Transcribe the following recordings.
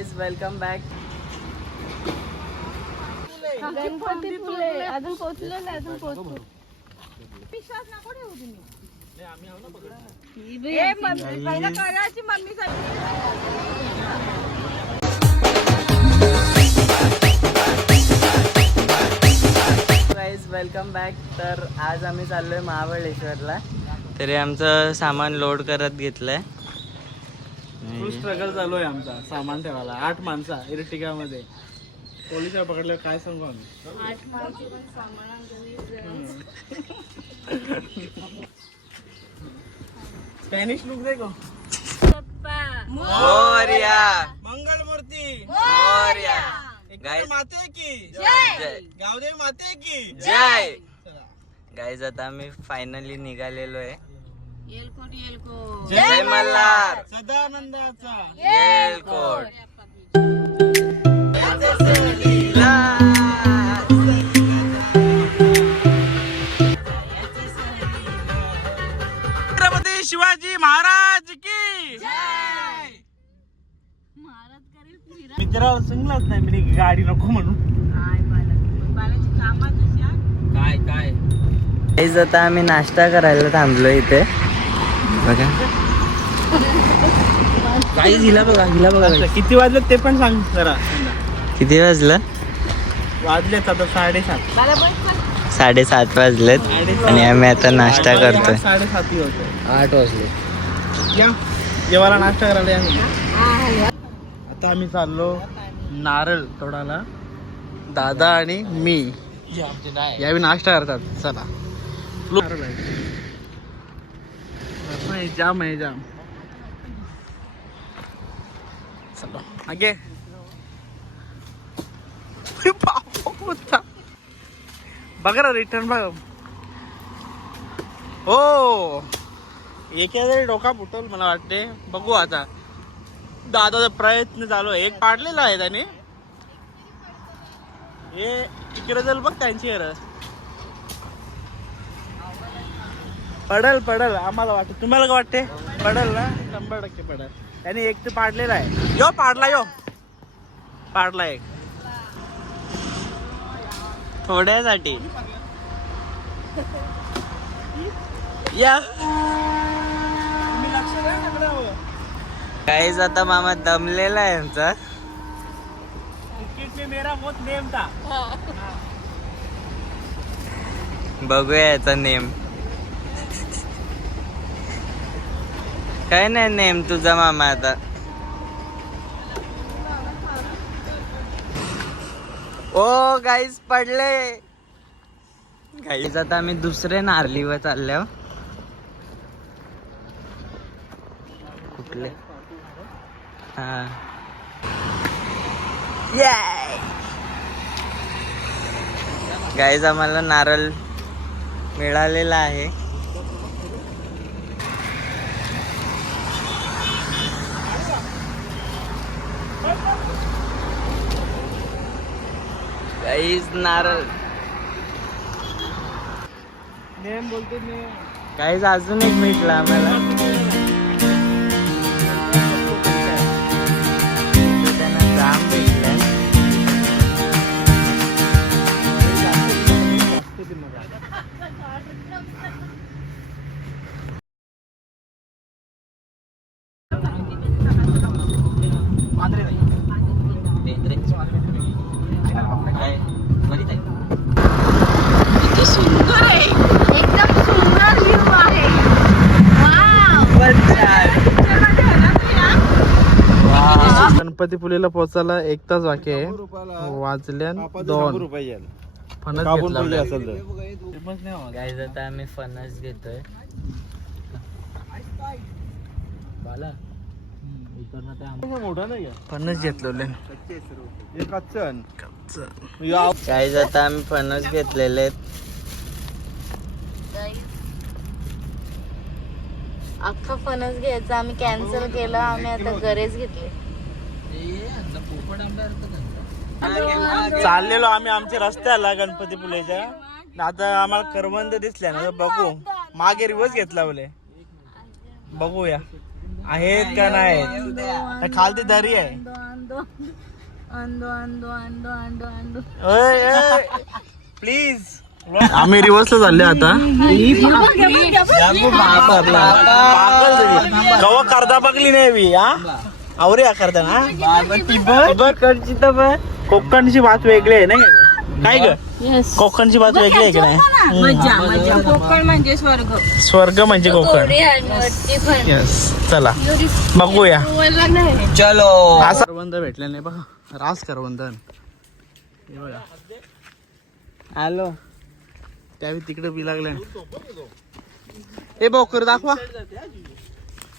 Guys welcome back. Ganpatipule अजून पोहोचलो नाही, अजून पोहोचू. विश्वास नको ठेवू तुम्ही. पहिला करायची मम्मीसाठी. Guys welcome back. तर आज आम्ही चाललोय महाबळेश्वरला. तरी आमचं सामान लोड करत घेतलंय. फुल स्ट्रगल चालू आहे आमचा सामान ठेवायला. 8 माणसा इर्टिगा मध्ये पोलिसांना पकडलं काय सांगू आम्ही. 8 माणसं पण सामान स्पॅनिश लुक दे गो. मोरया मंगल मूर्ती मोरया. गाय माते की जय गावदेवी माते की जय. गाईज आता आम्ही फायनली निघालेलो आहे. येलकोट येलकोट. जय मल्हार. सदानंदाचा येलकोट. छत्रपती शिवाजी महाराज की महाराज करेल फिरा. मित्राला सांगलाच नाही मी गाडी नको म्हणून. बालाची कामात अशा. काय काय गाईज आता आम्ही नाश्ता करायला थांबलो इथे. बघा काही हिला बघा किती वाजले ते पण सांग जरा. किती वाजलं? वाजलेत आता 7:30. 7:30 वाजलेत आणि आम्ही आता नाश्ता करतोय. 7:30 होते. 8 वाजले. या जेवायला नाश्ता करायला या. आता आम्ही चाललो नारळ तोडायला. दादा आणि मी यावेळी नाश्ता करतात. चला नारळ आहे. जाम आहे जाम. चलो आगे. बघा ना रिटर्न बघ. हो एखाद्या डोका फुटल मला वाटते. बघू आता. दादाचा प्रयत्न चालू आहे. एक पाडलेला आहे त्याने. हे इकडे जाईल बघ त्यांची घर. पडल आम्हाला वाटत. तुम्हाला काय वाटते? पडल ना 100% पडल. त्याने एक तर पाडलेला आहे. यो पाडला एक थोड्यासाठी या. गाईज आता मामा दमलेला आहे आमचा. क्रिकेट में मेरा बहुत नेम था. बघूया याचा नेम. काय नाही नेम तुझा मामा आता. ओ गाईज पडले. गाईज आता आम्ही दुसरे नारलीवर चाललो. कुठले? हा गाईज आम्हाला नारळ मिळालेला आहे. गाईज नारळ. नेम बोलते मी. गाईज अजून एक भेटला आम्हाला. त्यांना जाम भेटलं. किती सुंदर आहे. एकदम सुंदर व्ह्यू आहे. गणपतीपुळेला पोहोचायला 1 तास बाकी आहे. वाजल्या 2. फणस घेतला. गाईज आता आम्ही फणस घेतोय. फणस घेतलेले. गाईज आता आम्ही फणस घेतलेले आहेत. अख्खा फणस घ्यायचा आम्ही कॅन्सल केलं. आम्ही आता गरेज घेतले. चाललेलो आम्ही आमच्या रस्त्याला गणपतीपुळेच्या. आता आम्हाला करवंद दिसल्या ना. बघू मागे रिवर्स घेतला बोले. बघूया आहेत का नाही. खालती दरी आहे. प्लीज आम्ही रिव्हर्सला चालले आता गवा करता बघली नाही मी हा आवरे करता ना कोकणची बात वेगळी आहे ना काय ग कोकणची बात वेगळी आहे की नाही कोकण म्हणजे स्वर्ग. स्वर्ग म्हणजे कोकण येस चला बघूया चलो असं करवंद भेटले नाही बघा रास करवंदन हे बघा आलो त्यावेळी तिकडे बी लागले हे बोकर दाखवा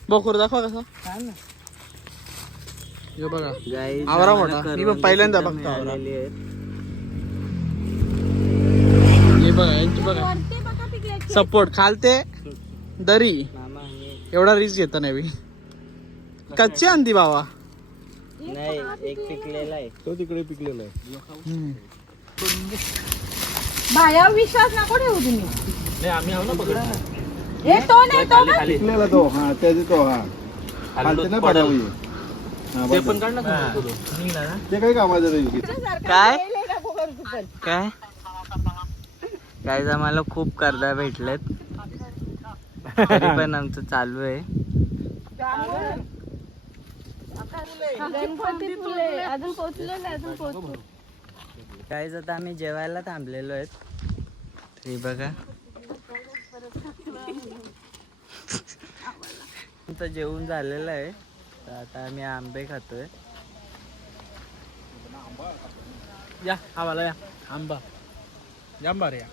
कसा हे बघा गाईज आवरा मोठा मी पण पहिल्यांदा बघतो आवरा हे बघा यांची बघा सपोर्ट खालते दरी एवढा रिस्क घेता नाही मी कच्चे आणती बाबा नाही एक पिकलेला आहे तो तिकडे पिकलेला आहे. बाया विश्वास नको ठेवू तुम्ही. आम्ही आहो ना पकडा हे तो नाही तो का? पिकलेला तो हा त्याचे तो हा खालते ना पडावी ते पण काढ ना ते काही कामाचं नाही काय काय काय आम्हाला खूप कर्जा भेटलेत तरी पण आमचं चालू आहे गणपती फुले अजून पोहोचलो नाही अजून पोहोचलो. काय आता आम्ही जेवायला थांबलेलो आहेत तरी बघा आमचं जेवण झालेलं आहे तर आता आम्ही आंबे खातोय या आम्हाला या आंबा जाम भारी आहे.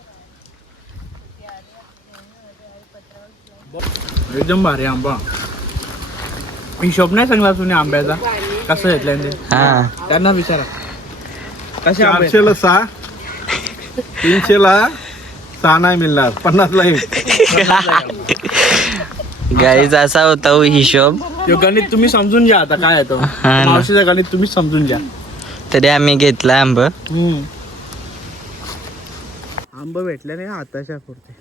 एकदम भारी आंबा हिशोब नाही सांगला तुम्ही आंब्याचा कसं घेतलाय ते हा त्यांना विचारा कसे आंबे 400ला 6 300ला 6 नाही मिळणार 50ला 1 गाईज असा होता हो हिशोब यो गणित तुम्ही समजून घ्या आता काय येतो ना. मावशीचं गणित तुम्ही समजून घ्या तरी आम्ही घेतला आंब आंब भेटले नाही हाताच्या पुरते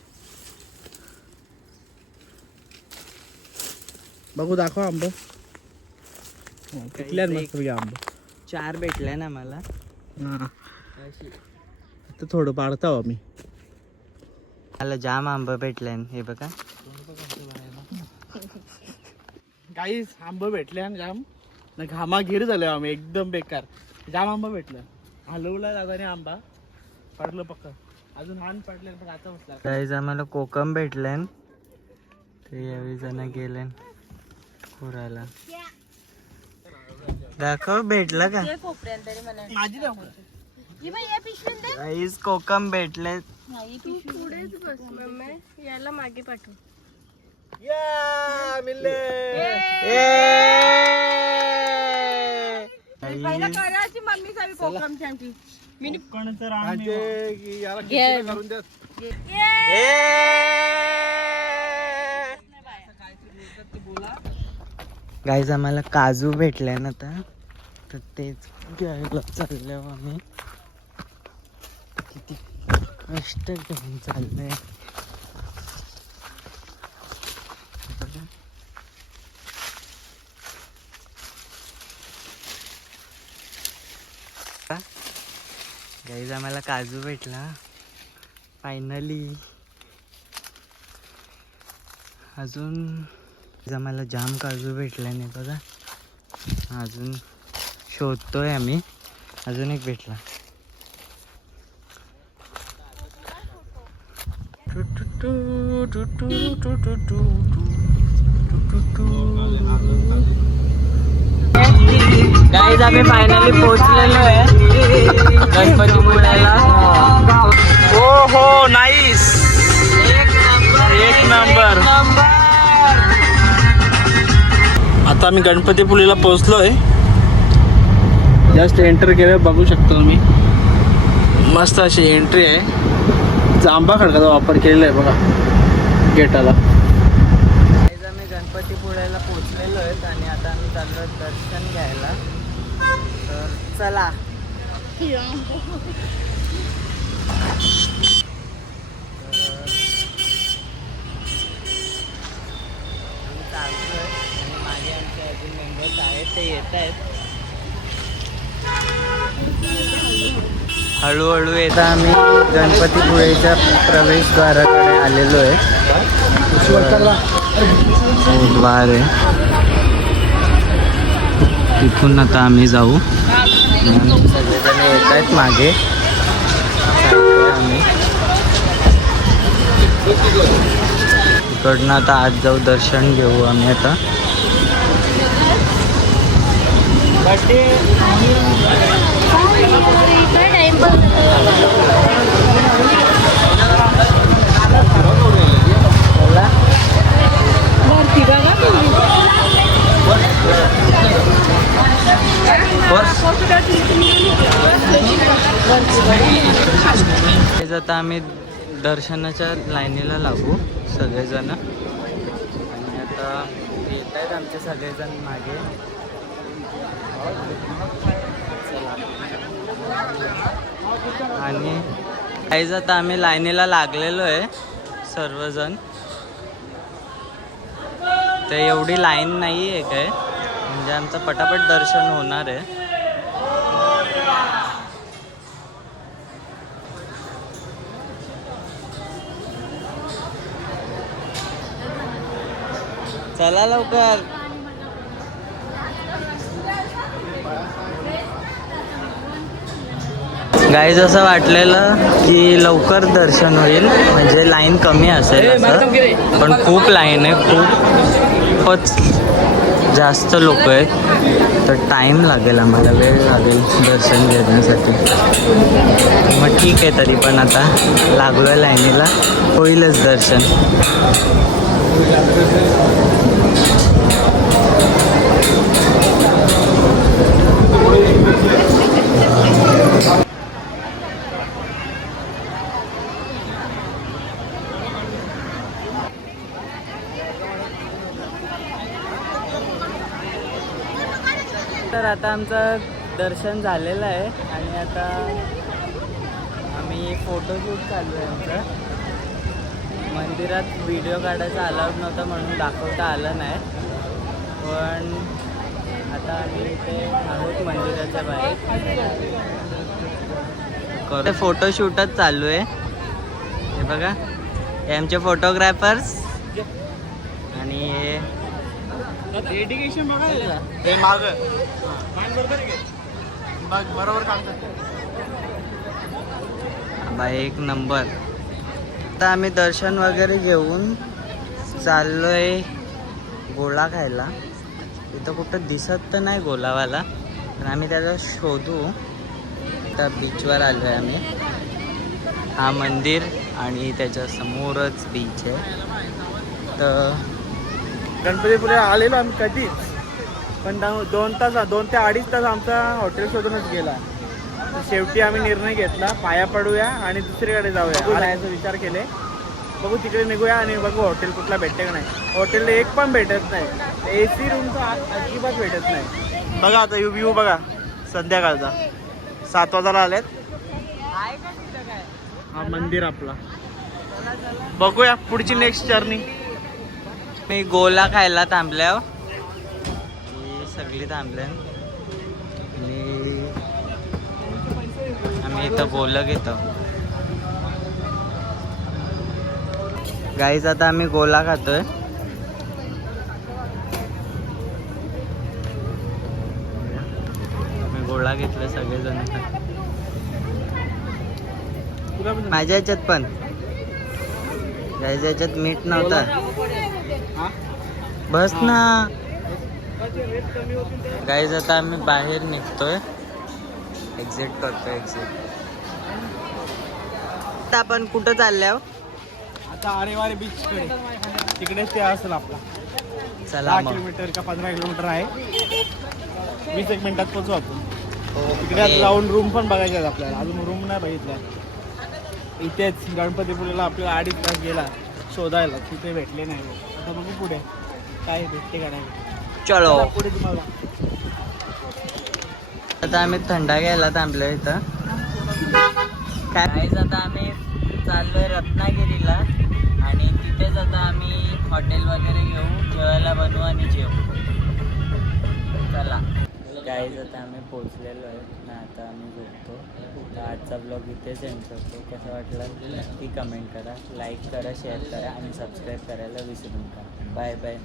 बघू दाखव आंब कितल्या आंब 4 भेटले ना मला हा तर थोडं पाडता आम्ही मला जाम आंब भेटले हे बघा काही आंब भेटले आणि जाम ना घामाघीर झाले आम्ही एकदम बेकार जाम आंबा भेटलं हलवला दादाने आंबा पडलं पक्क अजून हान पडले पण आता बसला गाईज आम्हाला कोकम भेटले ते यावेळी जण गेले खुरायला दाखव भेटलं का माझी गाईज कोकम भेटले तू पुढेच बस मम्मी याला मागे पाठव. पहिला करायची मम्मीचा बी कोकमची आमची. करून द्या गाईज आम्हाला काजू भेटले ना आता तर तेच घ्यायला चाललो आम्ही किती कष्ट घेऊन चाललंय गाईज आम्हाला काजू भेटला फायनली अजून आम्हाला जाम काजू भेटला नाही बघा अजून शोधतोय आम्ही अजून एक भेटला गाईज आम्ही फायनली पोहोचलेलो आहे गणपतीपुळ्याला हो हो नाईस एक नंबर आता आम्ही गणपतीपुळेला पोहोचलोय जस्ट एंटर केलं बघू शकतो तुम्ही मस्त अशी एंट्री आहे जांभा खडकाचा वापर केलेला आहे बघा गेटाला आम्ही गणपतीपुळ्याला पोहोचलेलो आहेत आणि आता आम्ही चाललो दर्शन घ्यायला तर चला चालतोय आणि माझे आमचे अजून मेंबर्स आहेत ते येत आहेत हळूहळू येता आम्ही गणपतीपुळेच्या प्रवेशद्वाराकडे आलेलो आहे. द्वार आहे, तिथून आता आम्ही जाऊ. सगळेजण येत आहेत मागे. आम्ही इकडनं आता आत जाऊ, दर्शन घेऊ आम्ही आता. आता आम्ही दर्शनाच्या लाईनीला लागू सगळेजण. आणि आता येत आहेत आमचे सगळेजण मागे. आणि काहीच आता आम्ही लाईनीला लागलेलो आहे सर्वजण. तर एवढी लाईन नाही आहे काय, म्हणजे आमचं पटापट दर्शन होणार आहे. चला लवकर. गाईज असं वाटलेलं की लवकर दर्शन होईल, म्हणजे लाईन कमी असेल असं, पण खूप लाईन आहे, खूपच जास्त लोक आहेत. तर टाईम लागेल आम्हाला, वेळ लागेल दर्शन घेण्यासाठी. मग ठीक आहे, तरी पण आता लागलो आहे लाईनीला, होईलच दर्शन. तर आता आमचं दर्शन झालेलं आहे आणि आता आम्ही फोटोशूट चालू आहे आमचं. मंदिरात व्हिडिओ काढायचा अलाउड नव्हता म्हणून दाखवता आलं नाही, पण आता आम्ही इथे आहोत मंदिराच्या बाहेर. फोटोशूटच चालू आहे. हे बघा, हे आमचे फोटोग्राफर्स. आणि डेडिकेशन बघा हे माग बरोबर काम एक नंबर. आता आम्ही दर्शन वगैरे घेऊन चाललोय गोळा खायला. इथं कुठं दिसत तर नाही गोलावाला, पण आम्ही त्याला शोधू. त्या बीचवर आलो आहे आम्ही. हा मंदिर आणि त्याच्या समोरच बीच आहे. तर गणपतीपुळे आलेलो आम्ही कधीच, पण 2 ते 2.5 तास आमचा हॉटेल शोधूनच गेला. तर शेवटी आम्ही निर्णय घेतला, पाया पडूया आणि दुसरीकडे जाऊया याचा विचार केले. बघू तिकडे निघूया आणि बघू हॉटेल कुठला भेटते का नाही. हॉटेलला एक पण भेटत नाही, AC रूम तर अजिबात भेटत नाही. बघा आता व्ह्यू बघा संध्याकाळचा, 7 वाजायला आलेत. हा मंदिर आपला. बघूया पुढची नेक्स्ट जर्नी. मी गोला खायला थांबल्यावर ही सगळी थांबल्या आणि आम्ही इथं गोला घेतो. गाईज आता आम्ही गोला खातोय. आम्ही गोळा घेतला सगळेजण. माझ्या ह्याच्यात पण गाईज याच्यात मीठ नव्हतं. बस ना गाईज. आता आम्ही बाहेर निघतोय, एक्झिट करतोय. आता आपण कुठं चालल्या? आता आरेवारे बीच कडे, तिकडे ते असेल आपला. चला 10 किलोमीटर का 15 किलोमीटर आहे. 20 मिनिटात पोहोचू आपण. तिकडे जाऊन रूम पण बघायचे आहेत आपल्याला. अजून रूम नाही बघितल्या. इथेच गणपतीपुळेला आपल्याला 2.5 तास गेला शोधायला, तिथे भेटले नाही. आता बघू पुढे काय भेटते का नाही. चलो पुढे तुम्हाला. आता आम्ही थंडा घ्यायला थांबलो इथं. काय आता आम्ही चाललोय रत्नागिरीला आणि तिथेच आता आम्ही हॉटेल वगैरे घेऊ, जेवायला बनवू आणि जेवू. चला गाईज आता आम्ही पोचलेलो आहे ना, आता आम्ही झोपतो. तर आजचा ब्लॉग इथेच एंड करतो. कसं वाटलं नक्की कमेंट करा, लाईक करा, शेअर करा आणि सबस्क्राईब करायला विसरू नका. Bye bye.